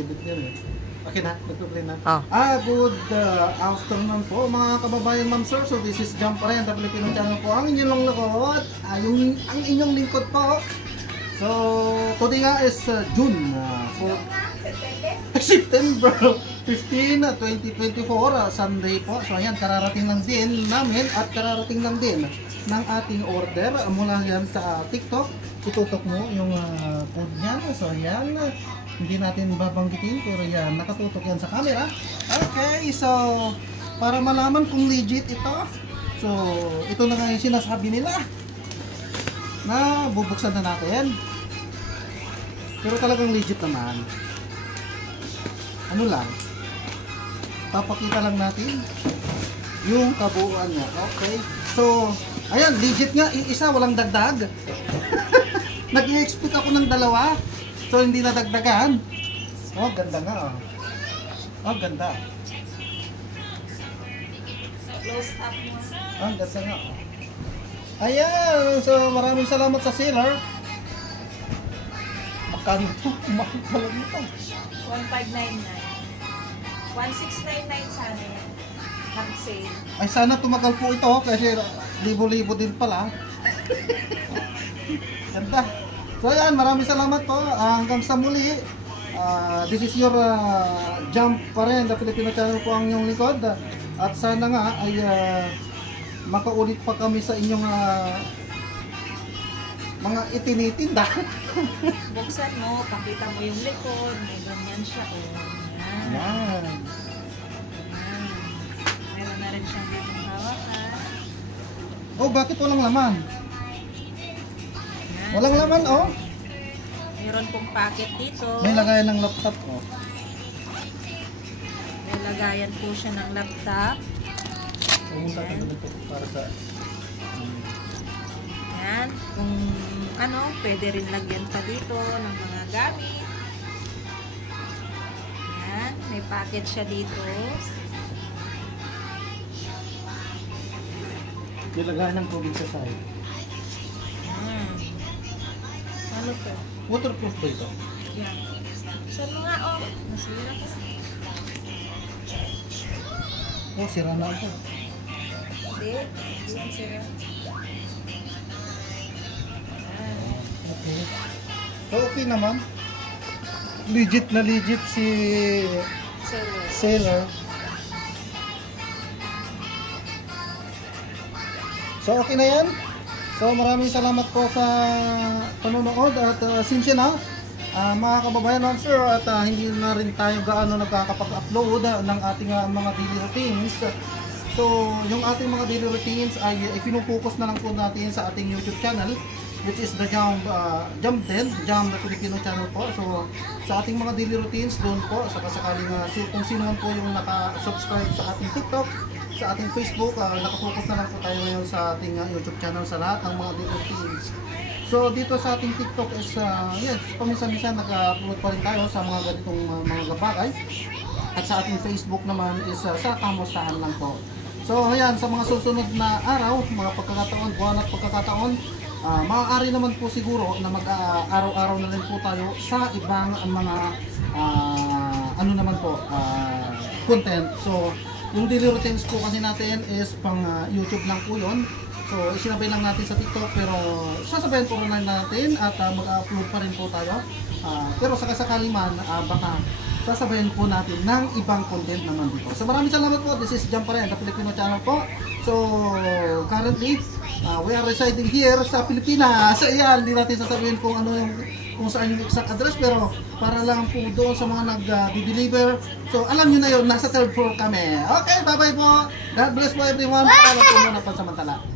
edit yun eh. Okay na, nagpo-play na. Oh. Good afternoon po mga kababayan, ma'am sir. So this is Jam pa rin, the Filipino channel po. Ang inyong lingkod, ang inyong lingkod po. So today nga is June 4, September 15, 2024, Sunday po. So ayan, kararating lang din namin at kararating lang din ng ating order mula yan sa TikTok. Itutok mo yung code niya. So ayan, hindi natin babanggitin pero yan, nakatutok yan sa camera. Okay, so para malaman kung legit ito, so ito na nga yung sinasabi nila na bubuksan na natin. Pero talagang legit naman. Ano lang, papakita lang natin yung kabuuan niya. Okay, so ayan, legit nga, isa, walang dagdag. Nag-i-expect ako ng dalawa, so hindi na dagdagan. Oh, ganda nga. Oh, ganda. Close up mo. Oh, ganda nga. Ayan, so maraming salamat sa seller. Magkano ito? Mahal pala nito. 1599. 1699 sana yan. Nag-sale. Ay, sana tumagal po ito kasi libo-libo din pala. Ganda. So ayan, maraming salamat po. Hanggang sa muli. This is your Jump pa rin, the Filipino channel po ang inyong likod. At sana nga ay makaulit pa kami sa inyong mga itinitinda. Buksan mo, pakita mo yung likod. May ganyan siya. Oh. Yan. Yan. Yan. Meron na rin siyang ditong hawakan. Oh, bakit walang laman? Yan. Walang laman, oh. Meron pong packet dito. May lagayan ng laptop, oh. May lagayan po siya ng laptop. Pumunta ka naman ito para sa... Yan. Kung ano, pwede rin lagyan pa dito ng mga gamit. Yan. May packet siya dito. May lagayan ng tubig sa side. Ano to? Waterproof ba ito? Yan. Saan mo nga, oh? Nasira ka. Oh, sira na ito. Hindi. Hindi yan sira. Okay. So, okay naman. Legit na legit si seller. So, okay na yan. So, maraming salamat po sa panonood at sinsya na mga kababayan, ma'am sir, at hindi na rin tayo gaano nagkakapag-upload ng ating mga daily routines. So, yung ating mga daily routines ay ipinupokus na lang po natin sa ating YouTube channel, which is the Jam 10, Jam the Filipino channel po. So, sa ating mga daily routines doon po, sakasakaling kung sino man po yung naka-subscribe sa ating TikTok, sa ating Facebook, nakapokus na lang po tayo ngayon sa ating YouTube channel sa lahat ng mga daily routines. So, dito sa ating TikTok is, yes, paminsan-minsan nag-upload pa rin tayo sa mga ganitong mga bagay. At sa ating Facebook naman is sa kamustahan lang po. So, ayan, sa mga susunod na araw, mga pagkakataon, buwan at pagkakataon, maaari naman po siguro na mag-araw-araw na rin po tayo sa ibang mga ano naman po, content. So, yung daily routines po kasi natin is pang YouTube lang po yun. So, isinabay lang natin sa TikTok pero sasabayan po rin natin at mag-upload pa rin po tayo. Pero sakasakali man, baka sasabayan po natin ng ibang content naman dito. So, maraming salamat po. This is Jam pa rin, the Filipino channel po. So, currently, we are residing here sa Pilipinas. So, ayan, hindi natin sasabihin kung ano yung, kung saan yung exact address, pero para lang po doon sa mga nag-deliver. So, alam nyo na yun, nasa third floor kami. Okay, bye-bye po. God bless po everyone. Paalam po muna pansamantala.